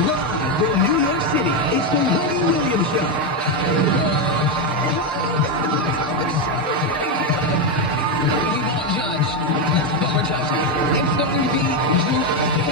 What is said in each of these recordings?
Live in New York City, it's the Wendy Williams Show. You won't judge. That's what we're judging. It's going to be here's Wendy.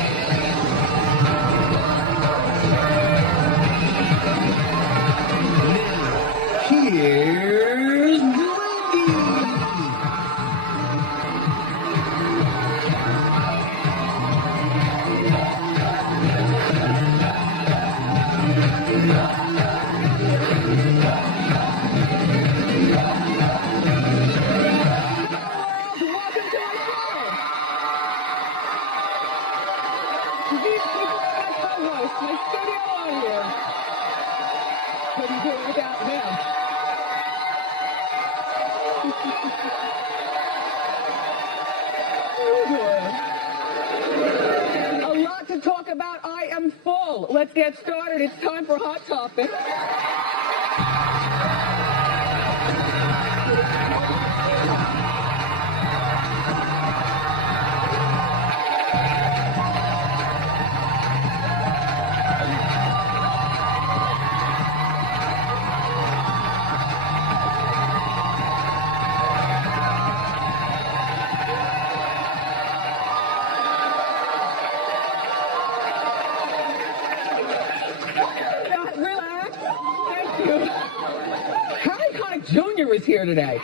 Couldn't do it without them. A lot to talk about. I am full. Let's get started. It's time for Hot Topic. Connick Jr. is here today.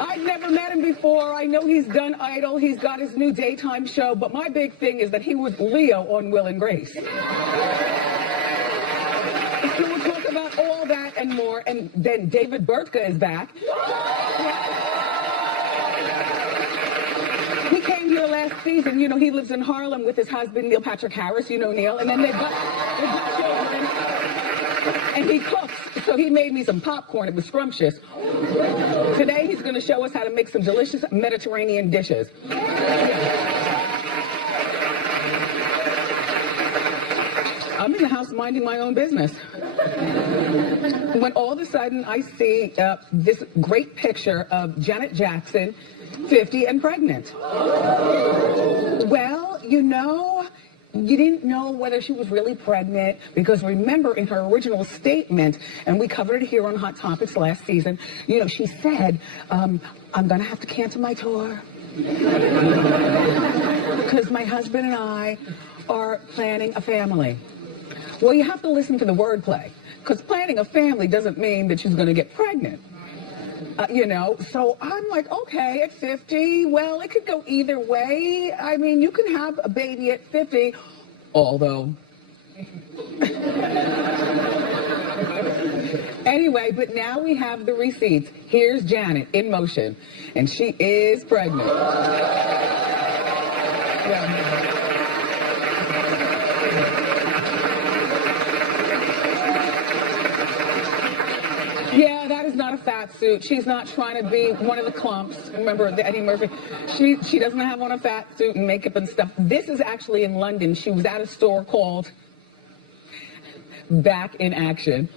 I've never met him before. I know he's done Idol. He's got his new daytime show. But my big thing is that he was Leo on Will and Grace. So we'll talk about all that and more. And then David Burtka is back. He came here last season. You know, he lives in Harlem with his husband, Neil Patrick Harris. You know Neil. And then they've got children. And he cooks, so he made me some popcorn. It was scrumptious. Today, he's going to show us how to make some delicious Mediterranean dishes. I'm in the house minding my own business, when all of a sudden I see this great picture of Janet Jackson, 50 and pregnant. Well, you know, you didn't know whether she was really pregnant, because remember in her original statement, and we covered it here on Hot Topics last season, you know, she said, I'm going to have to cancel my tour because my husband and I are planning a family. Well, you have to listen to the wordplay, because planning a family doesn't mean that she's going to get pregnant. You know, so I'm like, okay, at 50, well, it could go either way. I mean, you can have a baby at 50, although. Anyway, but now we have the receipts. Here's Janet in motion, and she is pregnant. Yeah. Yeah, that is not a fat suit. She's not trying to be one of the clumps. Remember Eddie Murphy? She doesn't have on a fat suit and makeup and stuff. This is actually in London. She was at a store called Back in Action.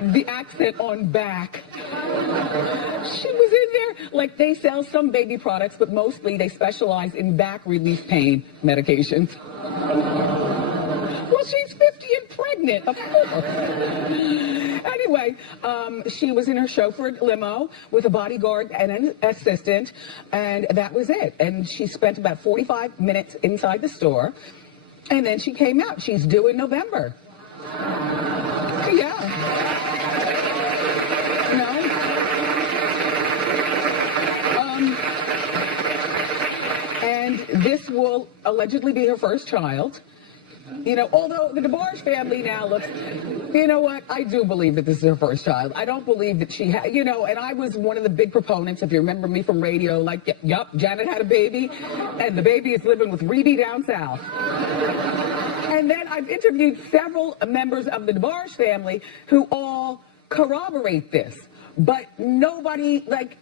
The accent on back. She was in there. Like, they sell some baby products, but mostly they specialize in back relief pain medications. Well, she's 50 and pregnant, of course. Anyway, she was in her chauffeured limo with a bodyguard and an assistant, and that was it. And she spent about 45 minutes inside the store, and then she came out. She's due in November. Yeah. No. And this will allegedly be her first child. You know, although the DeBarge family now looks, you know what, I do believe that this is her first child. I don't believe that she had, you know, and I was one of the big proponents, if you remember me from radio, like, yup, Janet had a baby, and the baby is living with Reedy down south. And then I've interviewed several members of the DeBarge family who all corroborate this, but nobody, like,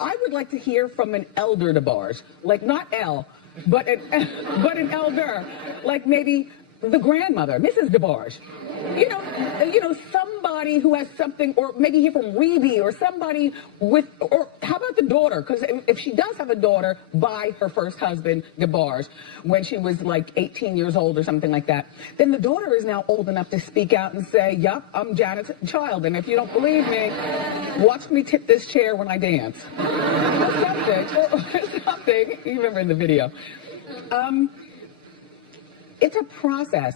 I would like to hear from an elder DeBarge, like not L, but an elder, like maybe the grandmother, Mrs. DeBarge. You know, some somebody who has something, or maybe hear from Rebbie or somebody with, or how about the daughter? Because if she does have a daughter by her first husband, DeBarge, when she was like 18 years old or something like that, then the daughter is now old enough to speak out and say, yup, I'm Janet's child, and if you don't believe me, watch me tip this chair when I dance. Something. You remember in the video. It's a process.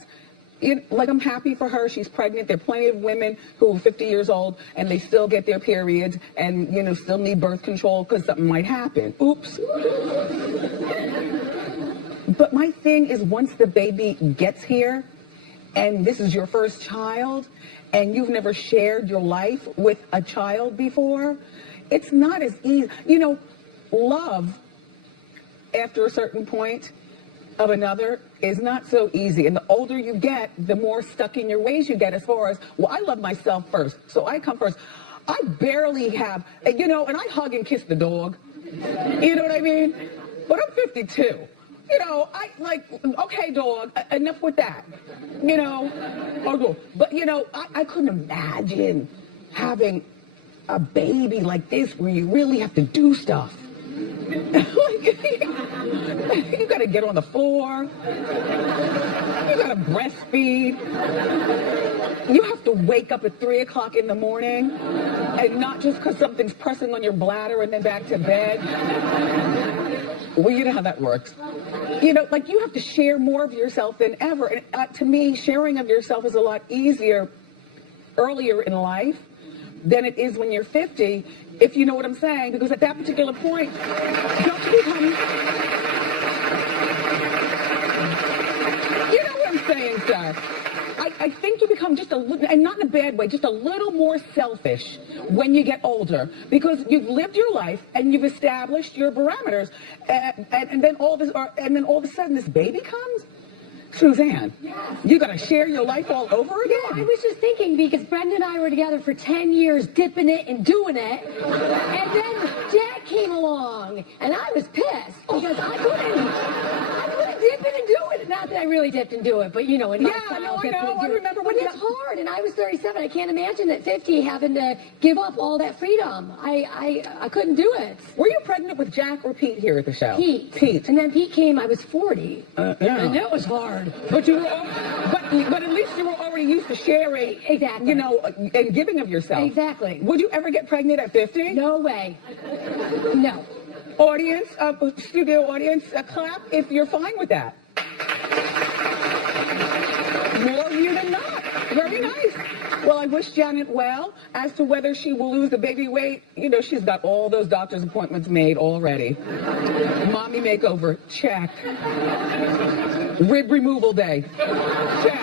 Like, I'm happy for her. She's pregnant. There are plenty of women who are 50 years old and they still get their periods and, still need birth control because something might happen. Oops. But my thing is, once the baby gets here and this is your first child and you've never shared your life with a child before, it's not as easy. Love after a certain point of another is not so easy. And the older you get, the more stuck in your ways you get as far as, well, I love myself first, so I come first. I barely have, and I hug and kiss the dog. You know what I mean? But I'm 52. I like, okay, dog, enough with that. But, I couldn't imagine having a baby like this where you really have to do stuff. You gotta get on the floor. You gotta breastfeed. You have to wake up at 3 o'clock in the morning, and not just because something's pressing on your bladder and then back to bed. Well, you know how that works. You have to share more of yourself than ever. And to me, sharing of yourself is a lot easier earlier in life than it is when you're 50, if you know what I'm saying, because at that particular point, don't you become, you know what I'm saying, sir? I think you become just a little, and not in a bad way, just a little more selfish when you get older, because you've lived your life and you've established your parameters, and then all of a sudden this baby comes. Suzanne, you gotta share your life all over again? No, I was just thinking, because Brenda and I were together for 10 years, dipping it and doing it, and then Jack came along, and I was pissed, because I couldn't dip in and do it. Not that I really dipped and do it, but in my style, I remember when it's hard, and I was 37. I can't imagine at 50 having to give up all that freedom. I couldn't do it. Were you pregnant with Jack or Pete here at the show? Pete. And then Pete came, I was 40. Yeah. And that was hard. But you were, but at least you were already used to sharing, exactly, and giving of yourself. Exactly. Would you ever get pregnant at 50? No way. No. Audience, studio audience, clap if you're fine with that. More of you than not. Very nice. Well, I wish Janet well. As to whether she will lose the baby weight, she's got all those doctor's appointments made already. Mommy makeover, check. Rib removal day, check.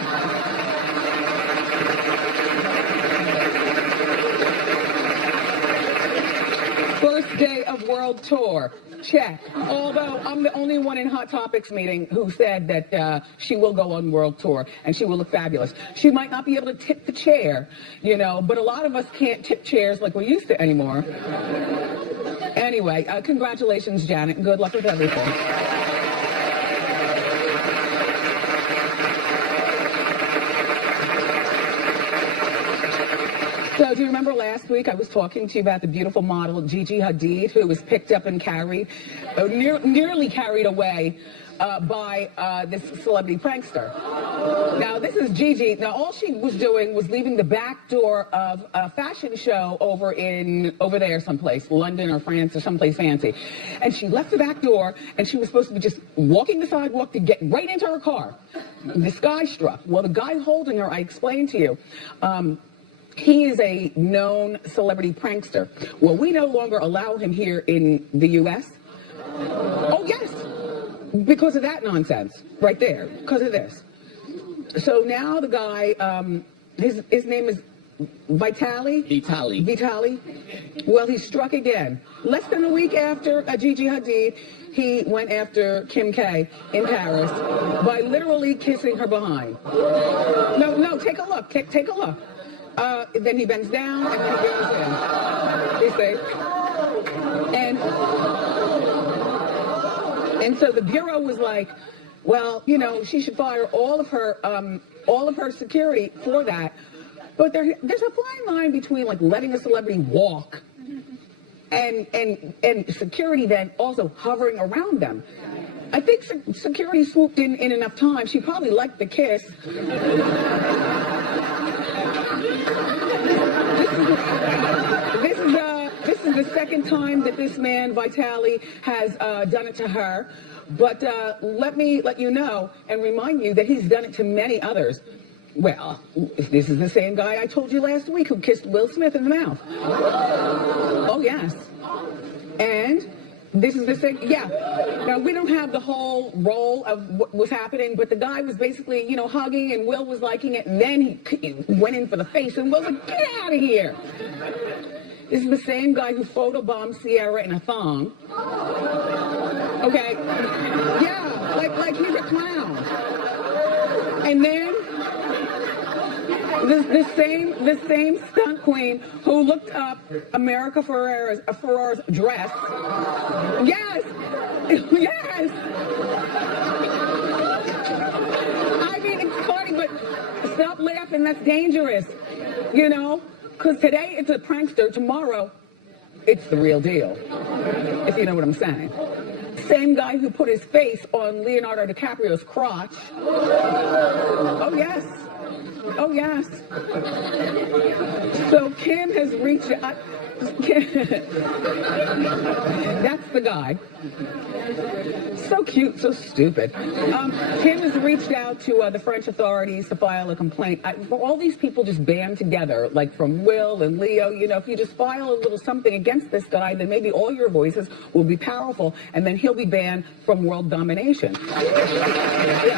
First day of world tour, check. Although I'm the only one in Hot Topics meeting who said that she will go on world tour and she will look fabulous. She might not be able to tip the chair, but a lot of us can't tip chairs like we used to anymore. Anyway, congratulations, Janet, and good luck with everything. So do you remember last week I was talking to you about the beautiful model Gigi Hadid, who was picked up and carried, nearly carried away by this celebrity prankster. Now, this is Gigi. Now, all she was doing was leaving the back door of a fashion show over there someplace, London or France or someplace fancy. And she left the back door, and she was supposed to be just walking the sidewalk to get right into her car. This guy struck. Well, the guy holding her, I explained to you, he is a known celebrity prankster. Well, we no longer allow him here in the U.S. Oh, yes. Because of that nonsense right there. Because of this. So now the guy, his name is Vitali. Well, he struck again. Less than a week after Gigi Hadid, he went after Kim K in Paris by literally kissing her behind. No, take a look. Take a look. Then he bends down and then he goes in. You see? And so the Bureau was like, well, she should fire all of her security for that. But there's a fine line between like letting a celebrity walk and security then also hovering around them. I think security swooped in enough time. She probably liked the kiss. This is the second time that this man, Vitali, has done it to her. But let me let you know and remind you that he's done it to many others. Well, this is the same guy I told you last week who kissed Will Smith in the mouth. Oh, yes. And this is the same, yeah. Now, we don't have the whole role of what was happening, but the guy was basically, you know, hugging, and Will was liking it, and then he went in for the face, and Will was like, get out of here. This is the same guy who photobombed Sierra in a thong. Okay? Yeah, like he's a clown. And then the same stunt queen who looked up America Ferrera's dress. Yes, yes. I mean, it's funny, but stop laughing. That's dangerous, you know. Because today it's a prankster. Tomorrow, it's the real deal. If you know what I'm saying. Same guy who put his face on Leonardo DiCaprio's crotch. Oh, yes. Oh, yes. So Kim has reached out. That's the guy. So cute, so stupid. Kim has reached out to the French authorities to file a complaint. All these people just band together, like from Will and Leo. You know, if you just file a little something against this guy, then maybe all your voices will be powerful, and then he'll be banned from world domination. Yeah.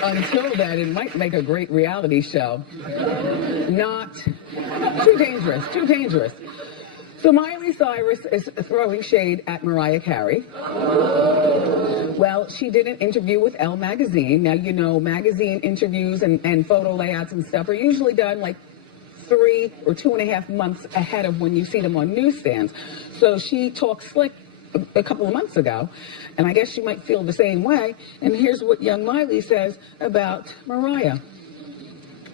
Until then, it might make a great reality show. Not too dangerous, too dangerous. So Miley Cyrus is throwing shade at Mariah Carey. Well, she did an interview with Elle magazine. Now, you know, magazine interviews and photo layouts and stuff are usually done like 3 or 2.5 months ahead of when you see them on newsstands. So she talked slick a couple of months ago, and I guess she might feel the same way. And here's what young Miley says about Mariah.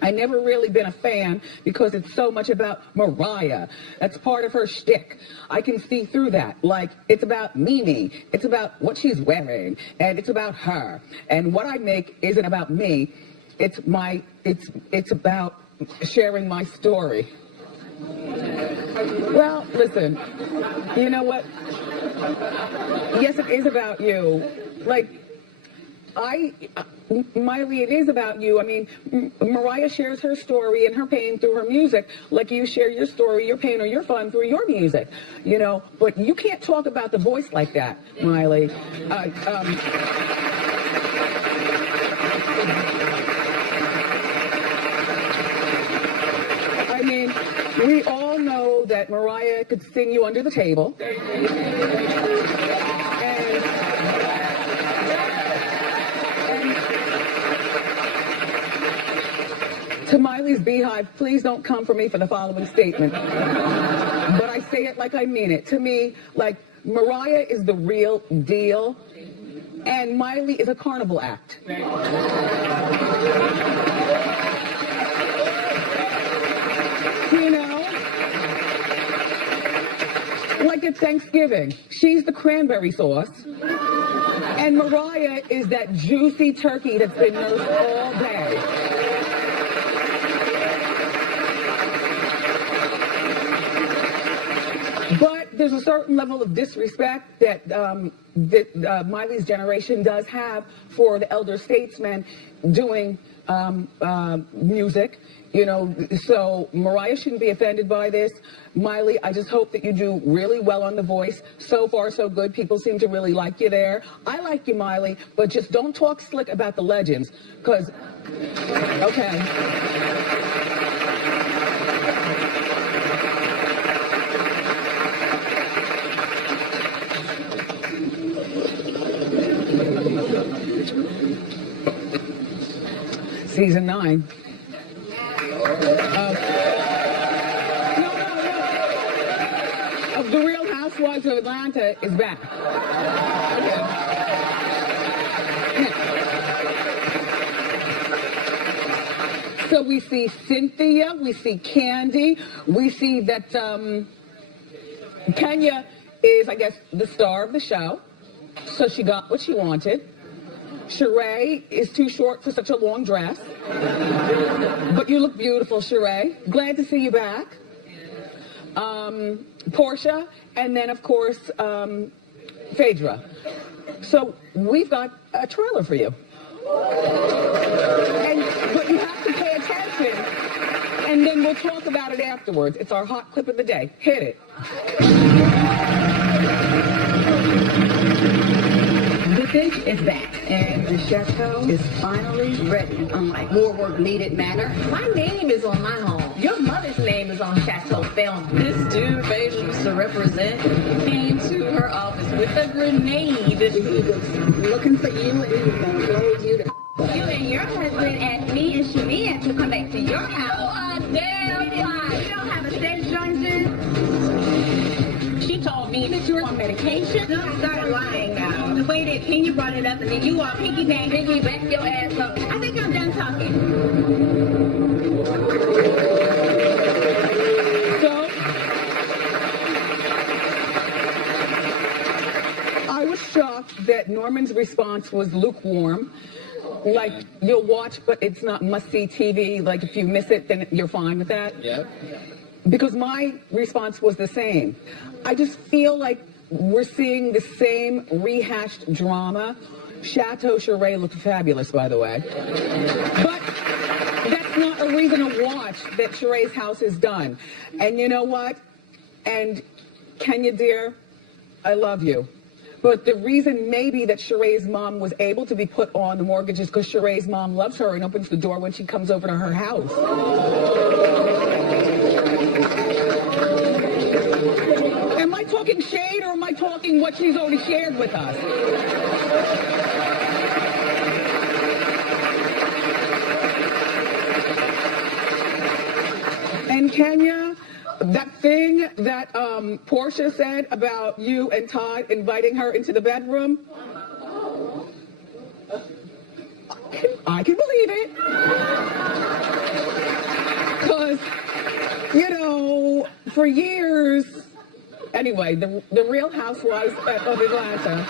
I never really been a fan because it's so much about Mariah. That's part of her shtick. I can see through that. Like, it's about Mimi. It's about what she's wearing. And it's about her. And what I make isn't about me. It's about sharing my story. Well, listen, you know what? Yes, it is about you. Like, Miley, it is about you. I mean, Mariah shares her story and her pain through her music, like you share your story, your pain, or your fun through your music, you know? But you can't talk about the voice like that, Miley. I mean, we all know that Mariah could sing you under the table. To Miley's Beehive, please don't come for me for the following statement. But I say it like I mean it. To me, like, Mariah is the real deal, and Miley is a carnival act. You know? Like at Thanksgiving, she's the cranberry sauce, and Mariah is that juicy turkey that's been nursed all day. But there's a certain level of disrespect that Miley's generation does have for the elder statesmen doing music, you know, so Mariah shouldn't be offended by this. Miley, I just hope that you do really well on The Voice. So far, so good. People seem to really like you there. I like you, Miley, but just don't talk slick about the legends, because, okay. Season 9. Of The Real Housewives Housewives of Atlanta is back. So we see Cynthia, we see Candy, we see that Kenya is, I guess, the star of the show. So she got what she wanted. Sheree is too short for such a long dress. But you look beautiful, Sheree. Glad to see you back. Portia, and then, of course, Phaedra. So we've got a trailer for you. But you have to pay attention, and then we'll talk about it afterwards. It's our hot clip of the day. Hit it. The fish is back, and the chateau is finally ready. Unlike more work needed manner. My name is on my home. Your mother's name is on Chateau Film. This dude Phaedra used to represent came to her office with a grenade. He was looking for you, and he was going to close you to. You and your husband asked me and Shamia to come back to your house. Oh, damn lie. You don't have a sex junction. She told me that you were on medication. Don't start lying now. The way that Kenya brought it up and then you all piggy back your ass up. I think I'm done talking. So, I was shocked that Norman's response was lukewarm. Like, you'll watch, but it's not must-see TV. Like, if you miss it, then you're fine with that. Yep. Because my response was the same. I just feel like we're seeing the same rehashed drama. Chateau Sheree looked fabulous, by the way. But that's not a reason to watch that Sheree's house is done. And you know what? And Kenya, dear, I love you. But the reason maybe that Sheree's mom was able to be put on the mortgage is because Sheree's mom loves her and opens the door when she comes over to her house. Am I talking shade or am I talking what she's already shared with us? And Kenya, that thing that Portia said about you and Todd inviting her into the bedroom, I can believe it. Because, you know, for years, anyway, the Real Housewives of Atlanta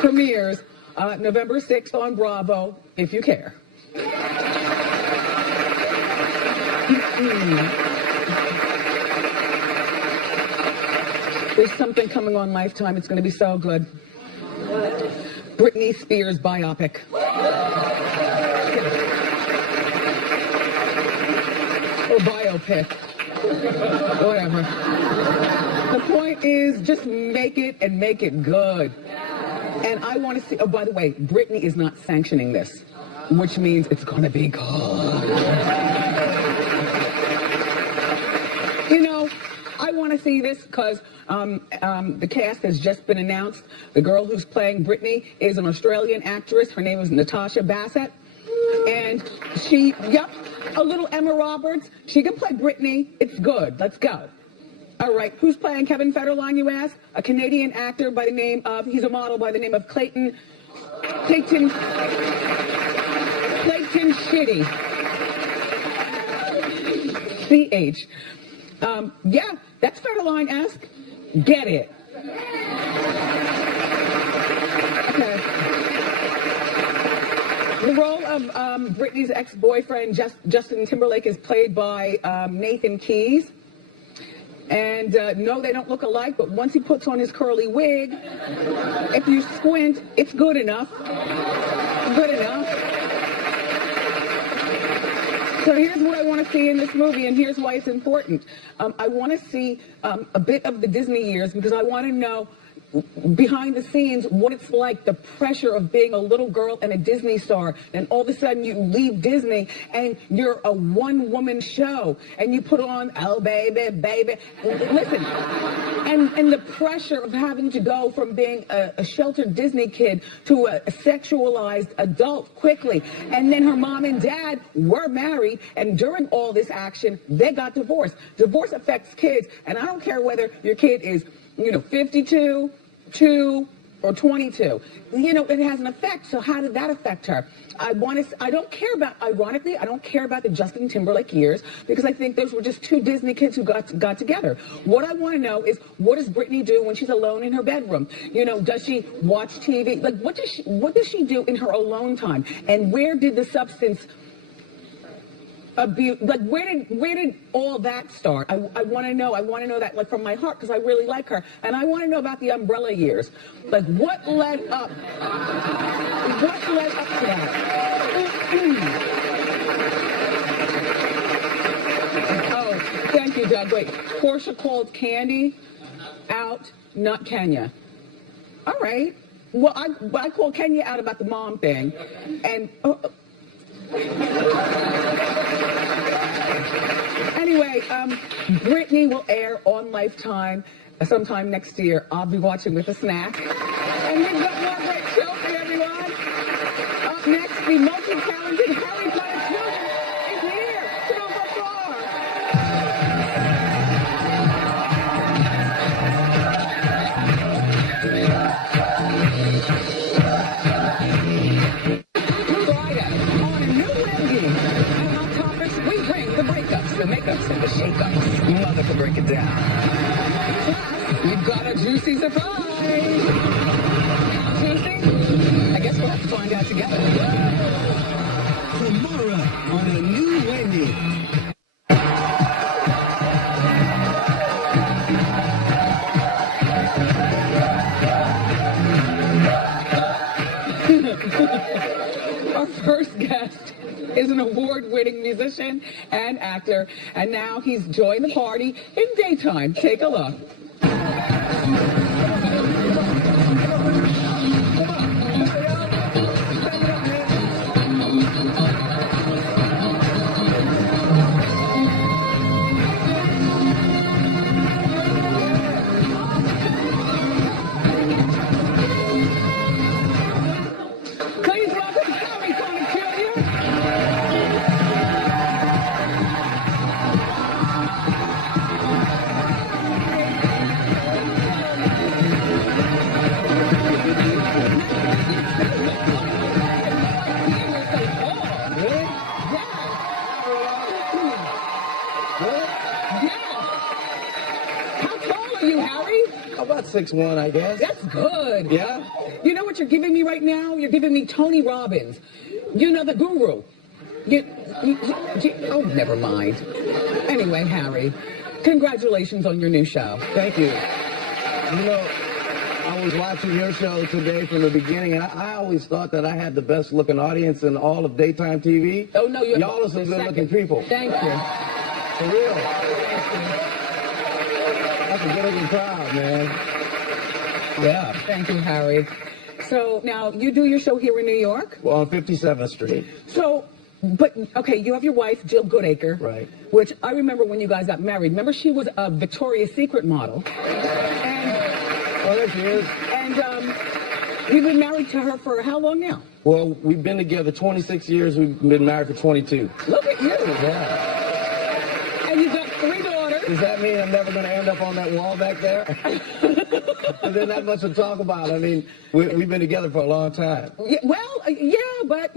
premieres November 6th on Bravo, if you care. There's something coming on Lifetime. It's going to be so good. Britney Spears biopic. Or biopic. Whatever. The point is, just make it and make it good. And I want to see, oh, by the way, Britney is not sanctioning this, which means it's going to be good. You know, I want to see this because the cast has just been announced. The girl who's playing Britney is an Australian actress. Her name is Natasha Bassett. And she, yep, a little Emma Roberts. She can play Britney. It's good. Let's go. All right, who's playing Kevin Federline, you ask? A Canadian actor by the name of, he's a model by the name of Clayton Shitty. CH. Yeah, that's Federline-esque. Get it. Okay. The role of Britney's ex-boyfriend, Justin Timberlake, is played by Nathan Keys. And no, they don't look alike, but once he puts on his curly wig, if you squint, it's good enough. Good enough. So here's what I want to see in this movie, and here's why it's important. I want to see a bit of the Disney years because I want to know behind the scenes what it's like, the pressure of being a little girl and a Disney star, and all of a sudden you leave Disney and you're a one-woman show and you put on Oh Baby, Baby. Listen, and the pressure of having to go from being a sheltered Disney kid to a sexualized adult quickly, and then her mom and dad were married, and during all this action they got divorced. Divorce affects kids, and I don't care whether your kid is 52, 2, or 22. It has an effect. So how did that affect her? I don't care about, ironically, I don't care about the Justin Timberlake years because I think those were just two Disney kids who got together. What I want to know is, what does Britney do when she's alone in her bedroom? Does she watch TV? Like, what does she do in her alone time? And where did the substance abuse, like, where did all that start? I want to know. I want to know that, like, from my heart, because I really like her. And I want to know about the umbrella years. Like, what led up to that? Oh, thank you, Doug. Wait, Portia called Candy out, not Kenya. All right. Well, I called Kenya out about the mom thing. And... Anyway, Britney will air on Lifetime sometime next year. I'll be watching with a snack. And we've got more great show for everyone. Up next, the multi-talented Harry Potter Jr. is here. So don't go far. Friday, on a new Wendy. And on topics, we bring the breakups, the makeups, and the shakeups. Mother can break it down. Plus, we've got a juicy surprise. Juicy? I guess we'll have to find out together. Tomorrow on a new Wendy. Our first guest is an award-winning musician and actor, and now he's joined the party in daytime. Take a look. Please welcome Harry Connick Jr. How tall are you, Harry? About 6'1", I guess. That's good. Yeah? You know what you're giving me right now? You're giving me Tony Robbins. The guru. Oh, never mind. Anyway, Harry, congratulations on your new show. Thank you. I was watching your show today from the beginning, and I always thought that I had the best-looking audience in all of daytime TV. Oh, no, you Y'all are some good-looking people. Thank you. For real. That's a good-looking crowd, man. Yeah. Thank you, Harry. So now you do your show here in New York? Well, on 57th Street. So, but, okay, you have your wife, Jill Goodacre. Right. Which I remember when you guys got married. Remember, she was a Victoria's Secret model. Oh, there she is. And you've been married to her for how long now? Well, we've been together 26 years. We've been married for 22. Look at you. Yeah. And you've got 3 daughters. Does that mean I'm never going to end up on that wall back there? There's not much to talk about. I mean, we've been together for a long time. Yeah, well, yeah, but,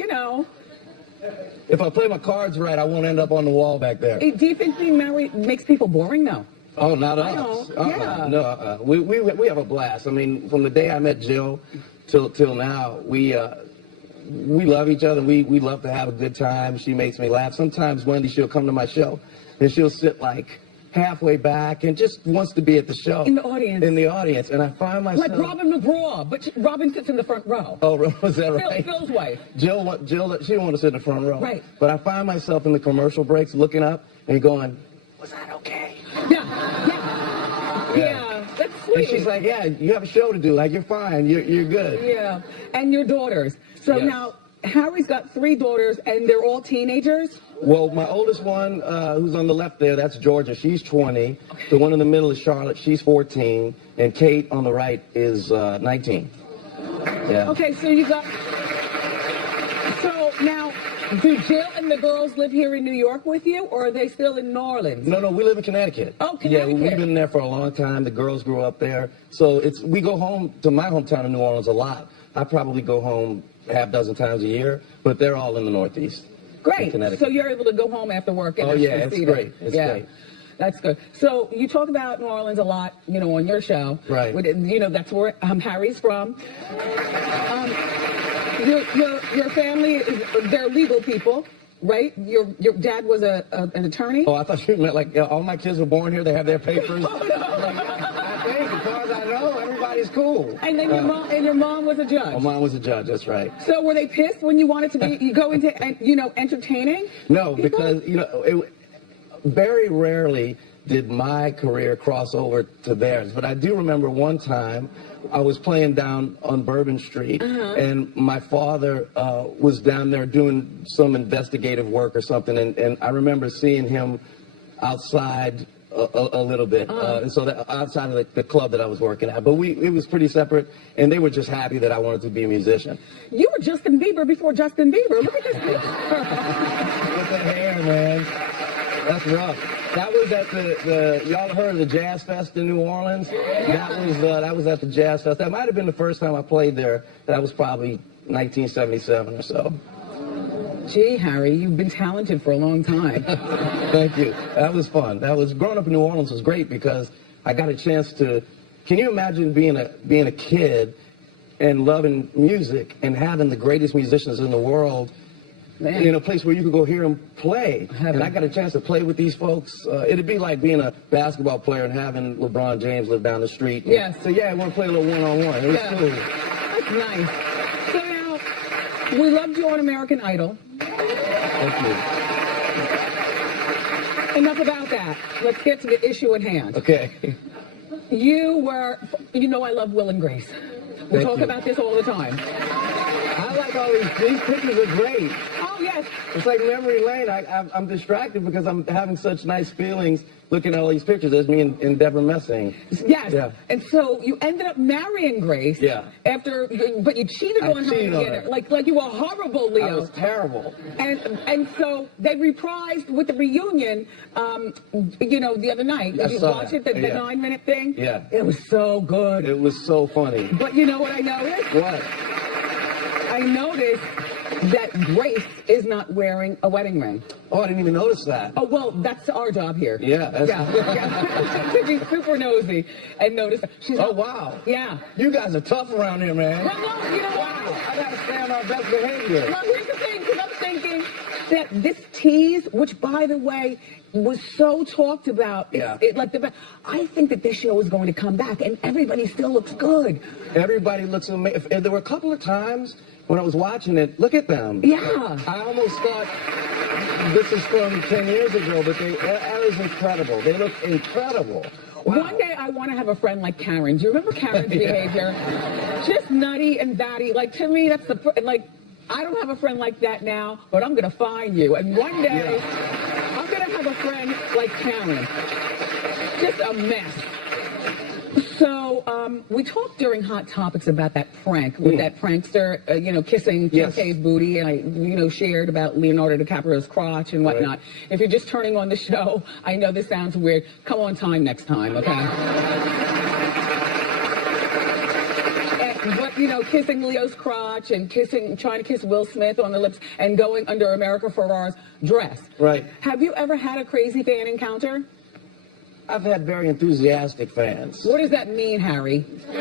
If I play my cards right, I won't end up on the wall back there. Do you think being married makes people boring? No. Oh, not us. know, yeah. No, we have a blast. I mean, from the day I met Jill till now, we love each other. We love to have a good time. She makes me laugh. Sometimes Wendy, she'll come to my show and she'll sit like halfway back and just wants to be at the show. In the audience. In the audience, and I find myself Like Robin McGraw, but Robin sits in the front row. Oh, was that right? Phil's wife. Jill, she didn't want to sit in the front row. Right. But I find myself in the commercial breaks looking up and going, was that okay? Yeah, that's sweet. And she's like, yeah, you have a show to do. Like, you're fine. You're good. Yeah, and your daughters. So Yes. now, Harry's got 3 daughters, and they're all teenagers? Well, my oldest one, who's on the left there, that's Georgia. She's 20. The one in the middle is Charlotte. She's 14. And Kate on the right is 19. Yeah. Okay, so you got... So now, Do Jill and the girls live here in New York with you, or are they still in New Orleans? No, we live in Connecticut. Oh, Connecticut. Yeah, we've been there for a long time. The girls grew up there. So we go home to my hometown in New Orleans a lot. I probably go home half dozen times a year, but they're all in the Northeast. Great. So you're able to go home after work and it's great. It's great. That's good. So you talk about New Orleans a lot, on your show. Right. That's where Harry's from. Your family, they're legal people, right? Your dad was an attorney? Oh, I thought you meant like all my kids were born here. They have their papers. Oh, no. I think, as far as I know, everybody's cool. And then your mom was a judge. My mom was a judge. That's right. So were they pissed when you wanted to you go into entertaining? No, because very rarely did my career cross over to theirs. But I do remember one time I was playing down on Bourbon Street, and my father was down there doing some investigative work or something, and I remember seeing him outside a little bit, and so outside of the club that I was working at. But it was pretty separate, and they were just happy that I wanted to be a musician. You were Justin Bieber before Justin Bieber. Look at this picture. With the hair, man. That's rough. That was at y'all heard of the Jazz Fest in New Orleans? That was at the Jazz Fest. That might have been the first time I played there. That was probably 1977 or so. Gee, Harry, you've been talented for a long time. Thank you. That was fun. Growing up in New Orleans was great because I got a chance to. Can you imagine being a kid and loving music and having the greatest musicians in the world? Man. In a place where you could go hear them play. And I got a chance to play with these folks. It'd be like being a basketball player and having LeBron James live down the street. Yes. So, I want to play a little one-on-one. It was cool. That's nice. So now, we loved you on American Idol. Thank you. Enough about that. Let's get to the issue at hand. Okay. You were, I love Will and Grace. We talk about this all the time. I like all these pictures are great. Oh, yes. It's like memory lane. I'm distracted because I'm having such nice feelings looking at all these pictures. There's me and Deborah Messing. Yes. Yeah. And so you ended up marrying Grace. Yeah. But you cheated on her. Like you were horrible, Leo. I was terrible. And so they reprised with the reunion, the other night. Did you watch it, the 9-minute thing? Yeah. It was so good. It was so funny. But you know what I noticed? What? I noticed that Grace is not wearing a wedding ring. Oh, I didn't even notice that. Oh, well, that's our job here. Yeah. To be super nosy and notice. Wow. Yeah. You guys are tough around here, man. Well, no, you know what? Wow. I got to stay on our best behavior. Well, here's the thing, because I'm thinking that this tease, which, by the way, was so talked about. I think that this show is going to come back, and everybody still looks good. Everybody looks amazing. There were a couple of times when I was watching it, look at them. Yeah. I almost thought this is from 10 years ago, but that is incredible. They look incredible. Wow. One day I want to have a friend like Karen. Do you remember Karen's behavior? Just nutty and batty. Like, to me, that's I don't have a friend like that now, but I'm going to find you. And one day, I'm going to have a friend like Karen. Just a mess. So, we talked during Hot Topics about that prank with that prankster, kissing Kim K's booty, and I, shared about Leonardo DiCaprio's crotch and whatnot. Right. If you're just turning on the show, I know this sounds weird. Come on time next time, okay? But, kissing Leo's crotch and trying to kiss Will Smith on the lips and going under America Ferrera's dress. Right. Have you ever had a crazy fan encounter? I've had very enthusiastic fans. What does that mean, Harry? I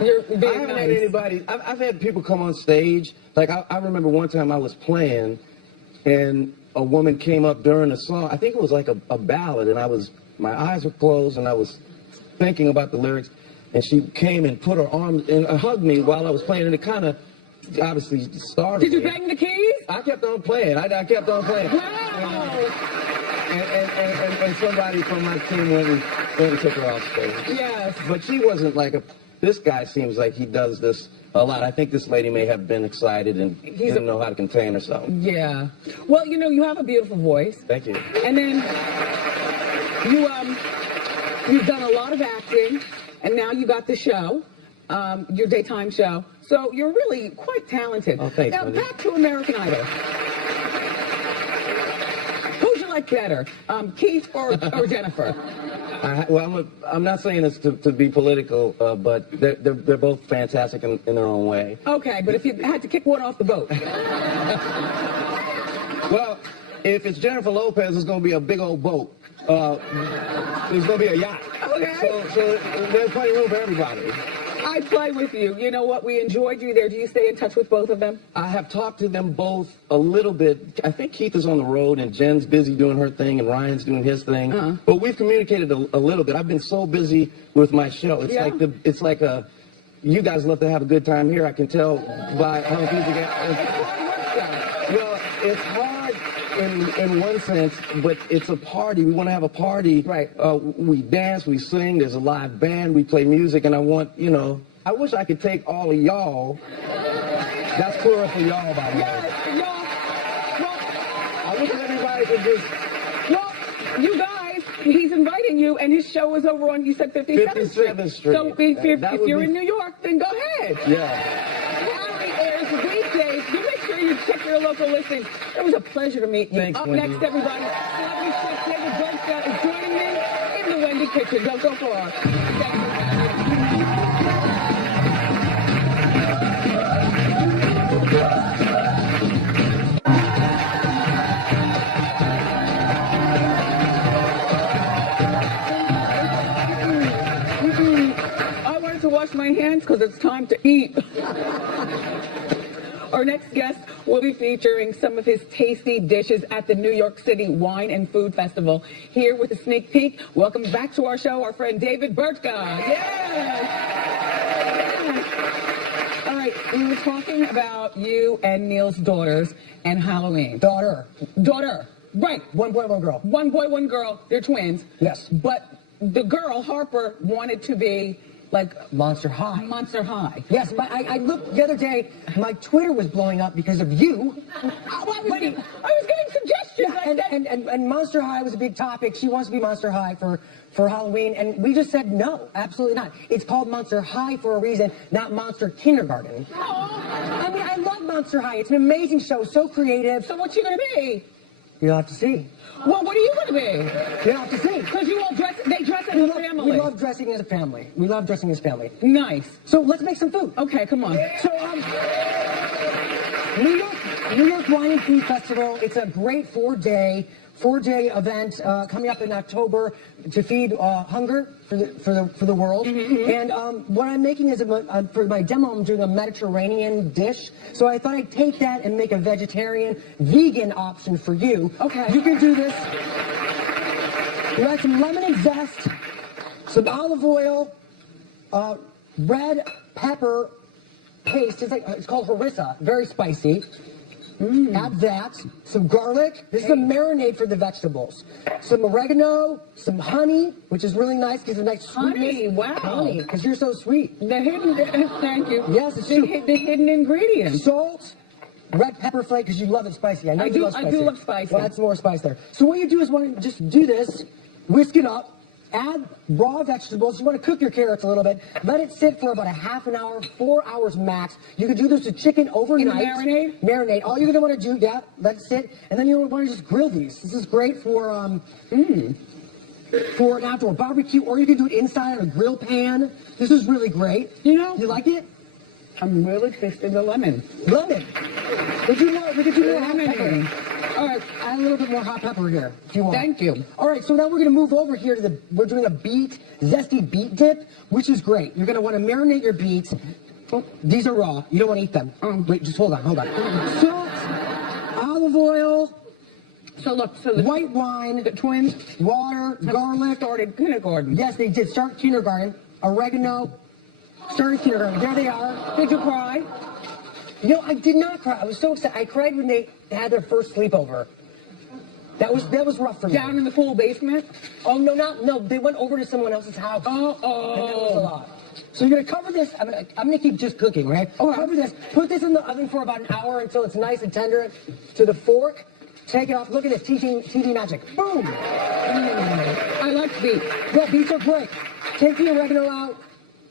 haven't had anybody. I've had people come on stage. Like, I remember one time I was playing, and a woman came up during the song. I think it was like a ballad, and my eyes were closed, and I was thinking about the lyrics. And she came and put her arms and hugged me while I was playing, and it kind of obviously started. Did you bang the keys? I kept on playing. I kept on playing. Wow. And somebody from my team went and took her off stage. Yes. But she wasn't this guy seems like he does this a lot. I think this lady may have been excited and didn't know how to contain herself. Yeah. Well, you have a beautiful voice. Thank you. And then you've done a lot of acting, and now you got the show, your daytime show. So you're really quite talented. Oh, thanks, Now, Wendy. back to American Idol. Who'd you like better, Keith or Jennifer? I'm not saying this to be political, but they're both fantastic in their own way. Okay, but if you had to kick one off the boat. Well, if it's Jennifer Lopez, it's going to be a big old boat. There's going to be a yacht. Okay. So there's plenty of room for everybody. I play with you. You know what? We enjoyed you there. Do you stay in touch with both of them? I have talked to them both a little bit. I think Keith is on the road and Jen's busy doing her thing and Ryan's doing his thing. But we've communicated a little bit. I've been so busy with my show. It's like you guys love to have a good time here. I can tell by how people get. Well, it's hard in one sense, but it's a party. We want to have a party. Right. We dance, we sing, there's a live band, we play music, and I want, I wish I could take all of y'all. That's plural for y'all, by the way. I wish everybody could just... Well, you guys, he's inviting you, and his show is over on, you said 57th Street. 57th Street. So if you're in New York, then go ahead. Yeah. Harry airs weekdays. You make sure you check your local listing. It was a pleasure to meet you. Thanks, Up Wendy. next, everybody, celebrity chef David Burtka is joining me in the Wendy kitchen. Don't go far. Thank you. I wanted to wash my hands because it's time to eat. Our next guest will be featuring some of his tasty dishes at the New York City Wine and Food Festival. Here with a sneak peek, welcome back to our show, our friend David Burtka. Yes! All right, we were talking about you and Neil's daughters and Halloween. Daughter. Right. One boy, one girl. One boy, one girl. They're twins. Yes. But the girl, Harper, wanted to be like Monster High. Monster High. Yes, but I looked the other day, my Twitter was blowing up because of you. I was getting suggestions. And Monster High was a big topic. She wants to be Monster High for Halloween, and we just said no, absolutely not. It's called Monster High for a reason, not Monster Kindergarten. I mean, I love Monster High. It's an amazing show, so creative. So what you gonna be? You'll have to see. Well, what are you gonna be? You'll have to see. Because you all dress. They dress as a family. We love dressing as a family. We love dressing as a family. Nice. So let's make some food. Okay, come on. So, New York Wine and Food Festival. It's a great four-day event coming up in October to feed hunger for the world. And what I'm making is for my demo, I'm doing a Mediterranean dish. So I thought I'd take that and make a vegetarian, vegan option for you. Okay. You can do this. You add some lemon and zest, some olive oil, red pepper paste. It's called harissa. Very spicy. Add that. Some garlic. This is a marinade for the vegetables. Some oregano, some honey, which is really nice because it's a nice sweetness. Honey, wow. Honey, because you're so sweet. The hidden. Thank you. Yes, it's true. The hidden ingredients. Salt, red pepper flake, because you love it spicy. I know you love spicy. I do love spicy. Well, that's more spice there. So what you do is want to just do this, whisk it up, add raw vegetables. You want to cook your carrots a little bit. Let it sit for about a half an hour, 4 hours max. You can do this with chicken overnight. Marinade? Marinade. All you're going to want to do, let it sit. And then you want to just grill these. This is great for an outdoor barbecue, or you can do it inside on a grill pan. This is really great. You know, You like it? I'm really tasting the lemon. Lemon. We could do more hot Lemon. pepper. All right, add a little bit more hot pepper here, if you want. Thank you. All right, so now we're going to move over here to we're doing a zesty beet dip, which is great. You're going to want to marinate your beets. Oh, these are raw. You don't want to eat them. Wait, just hold on. Salt, olive oil, So look, white wine, the twins water, garlic. started kindergarten. Yes, they did start kindergarten. Oregano, started kindergarten. There they are. Did you cry? You know, I did not cry. I was so excited. I cried when they had their first sleepover. That was rough for me. Down in the pool basement? Oh, no. They went over to someone else's house. And that was a lot. So you're going to cover this. I'm going to keep just cooking, right? All right. Cover this. Put this in the oven for about an hour until it's nice and tender. To the fork. Take it off. Look at this. TV magic. Boom. I like beets. Yeah, beets are great. Take the oregano out.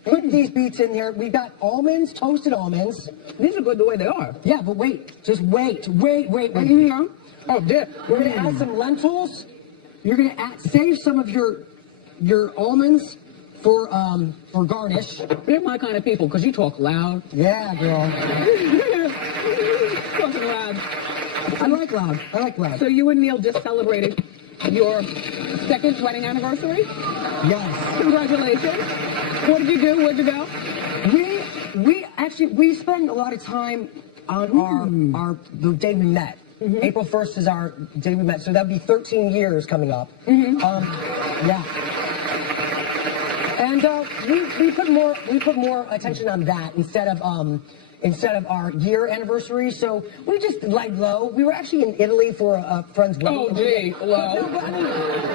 put these beets in here. We've got almonds, toasted almonds. These are good the way they are. Yeah, but wait. Just wait. Mm-hmm. Oh, dip. We're gonna add some lentils. You're gonna save some of your almonds for garnish. You're my kind of people because you talk loud. Yeah, girl. Talking loud. I like loud. So you and Neil just celebrated your second wedding anniversary? Yes. Congratulations. What did you do? Where'd you go? We spend a lot of time on the day we met. Mm-hmm. April 1st is our day we met, so that'd be 13 years coming up. Mm-hmm. Yeah. And we put more attention on that instead of our year anniversary. So we just laid low. We were actually in Italy for a friend's wedding. Oh, gee, low. No, but I mean,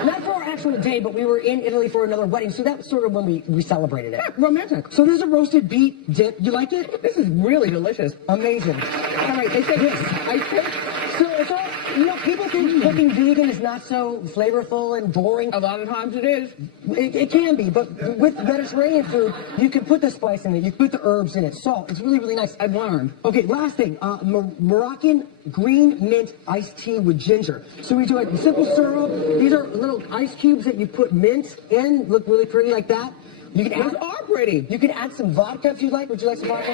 not for our actual day, but we were in Italy for another wedding. So that was sort of when we celebrated it. Yeah, romantic. So there's a roasted beet dip. You like it? This is really delicious. Amazing. All right, they said this. I think So it's all, people think cooking vegan is not so flavorful and boring. a lot of times it is. It can be, but with Mediterranean food, you can put the spice in it, you can put the herbs in it, salt. It's really, really nice. I've learned. Okay, last thing, Moroccan green mint iced tea with ginger. So we do a simple syrup. These are little ice cubes that you put mint in, look really pretty like that. You can Those are pretty. You can add some vodka if you'd like. Would you like some vodka?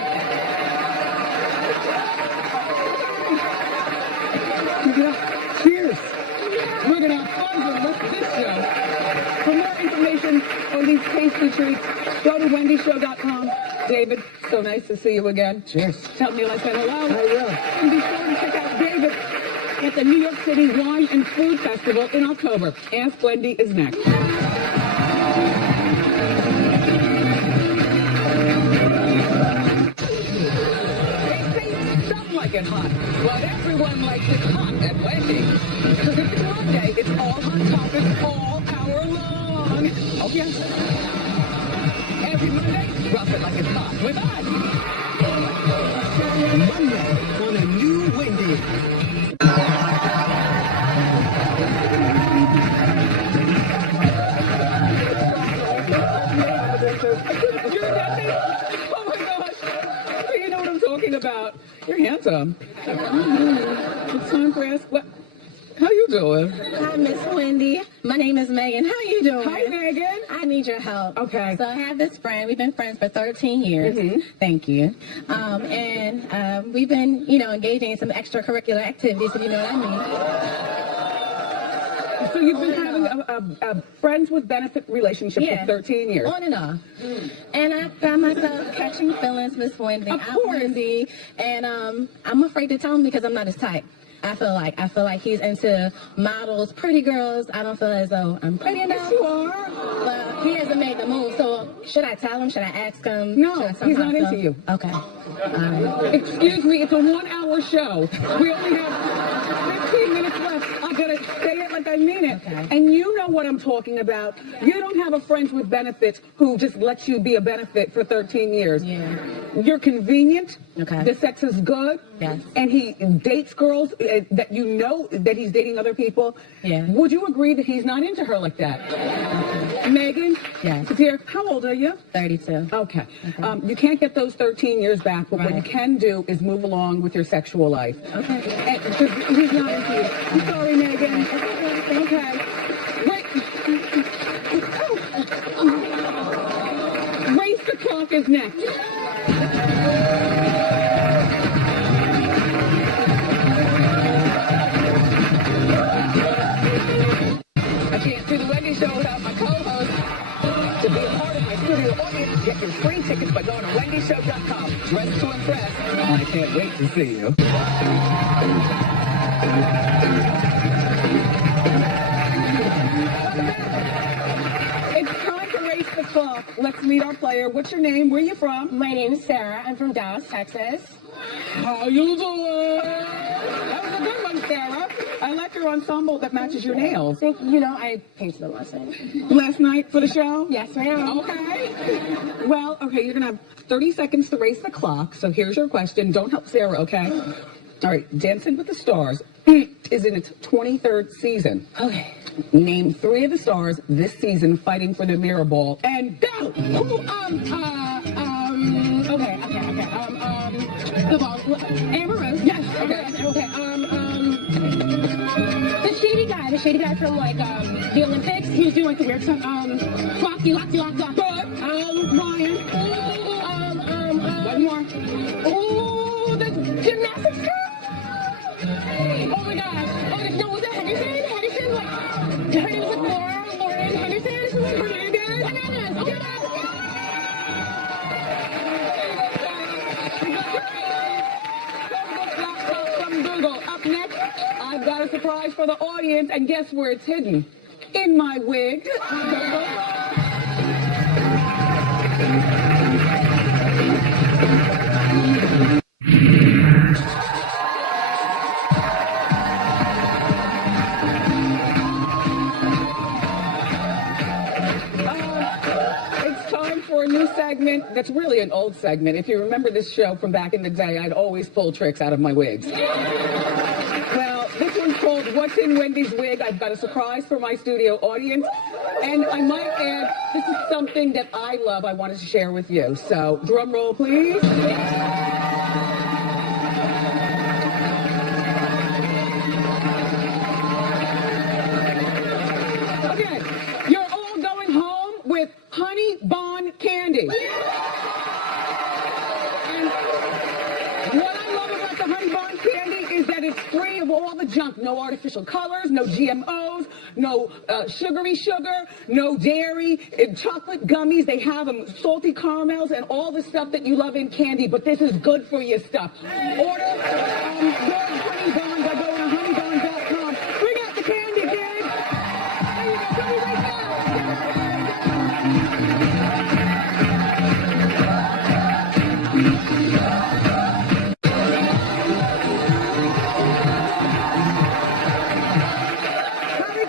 Cheers. We're going to have fun for the rest of this show. For more information on these tasty treats, go to wendyshow.com. David, so nice to see you again. Cheers. Tell me I said hello. I will. And be sure to check out David at the New York City Wine and Food Festival in October. Ask Wendy is next. Some like it hot, but everyone likes it hot at Wendy's. Because if it's Monday, it's all hot topics all hour long. Oh, yes. Every Monday, rough it like it's hot with us. Monday on a new Wendy. You're nothing. Oh my gosh. So you know what I'm talking about. You're handsome. It's time for Ask What. How you doing? Hi, Miss Wendy. My name is Megan. How you doing? Hi, Megan. I need your help. Okay. So I have this friend. We've been friends for 13 years. Mhm. Thank you. And we've been, engaging in some extracurricular activities, if you know what I mean. So you've been having a friends with benefit relationship Yeah. for 13 years. On and off. And I found myself catching feelings, Miss Wendy. Of I'm course. Wendy, and I'm afraid to tell him because I'm not his type. I feel like he's into models, pretty girls. I don't feel as though I'm pretty enough. Yes, you are. But he hasn't made the move. So should I tell him? Should I ask him? No, Should I tell he's not myself? into you. Okay. Excuse me, it's a 1-hour show. We only have 15 minutes left. I gotta say it like I mean it. Okay. And you know what I'm talking about. You don't have a friends with benefits who just lets you be a benefit for 13 years. Yeah. You're convenient. Okay. The sex is good. Yes. And he dates girls that you know that he's dating other people. Yeah. Would you agree that he's not into her like that? Okay. Megan? Yes. Dear, how old are you? 32. Okay. You can't get those 13 years back, but what you Right. can do is move along with your sexual life. Okay. And, 'cause he's not into you. I'm sorry, Megan. Okay. Wait. Race the Clock is next. I can't do the Wendy Show without my co-host. To be a part of my studio audience, get your free tickets by going to wendyshow.com. Dress to impress. I can't wait to see you. It's time to race the clock. Let's meet our player. What's your name? Where are you from? My name is Sarah. I'm from Dallas, Texas. How you doing? That was a good one, Sarah. I like your ensemble that matches your nails. I painted them last night. Last night for the show? Yes, ma'am. Okay. Well, okay, you're going to have 30 seconds to race the clock. So here's your question. Don't help Sarah, okay? All right, Dancing with the Stars is in its 23rd season. Okay. Name 3 of the stars this season fighting for the mirror ball. And go! Who, the ball, Amber Rose. Yes, Okay. okay. The shady guy from like the Olympics. He was doing like the weird stuff. Locky. Good. Ryan. One more. Oh, the gymnastics girl. Oh my gosh. Oh, no, was that Henderson? Like, her name was like Lauren Henderson. Hernandez. Okay. From Google. Up next, I've got a surprise for the audience, and guess where it's hidden? In my wig. It's time for a new segment that's really an old segment. If you remember this show from back in the day, I'd always pull tricks out of my wigs. Well, this one's called What's in Wendy's Wig? I've got a surprise for my studio audience. And I might add, this is something that I love I wanted to share with you. So, drum roll, please. Okay, you're all going home with honey bun candy. And what I love about the honey bun candy is that it's free of all the junk. No artificial colors, no GMOs, no sugary sugar, no dairy, chocolate gummies. They have them, salty caramels, and all the stuff that you love in candy. But this is good for you stuff. Order your honey bun by going to honeybun.com. Bring out the candy, kids. There you go. Come right now.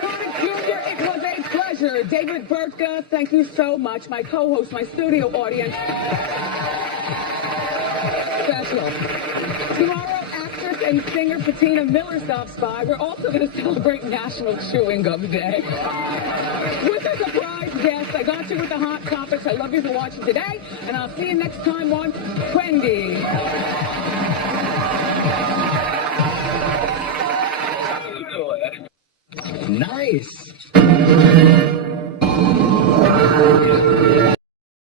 Connick Jr., it was a pleasure. David Burtka, thank you so much. My co-host, my studio audience. Special. Tomorrow, actress and singer Patina Miller stops by. We're also going to celebrate National Chewing Gum Day. With a surprise guest, I got you with the hot topics. I love you for watching today, and I'll see you next time on Wendy. Nice.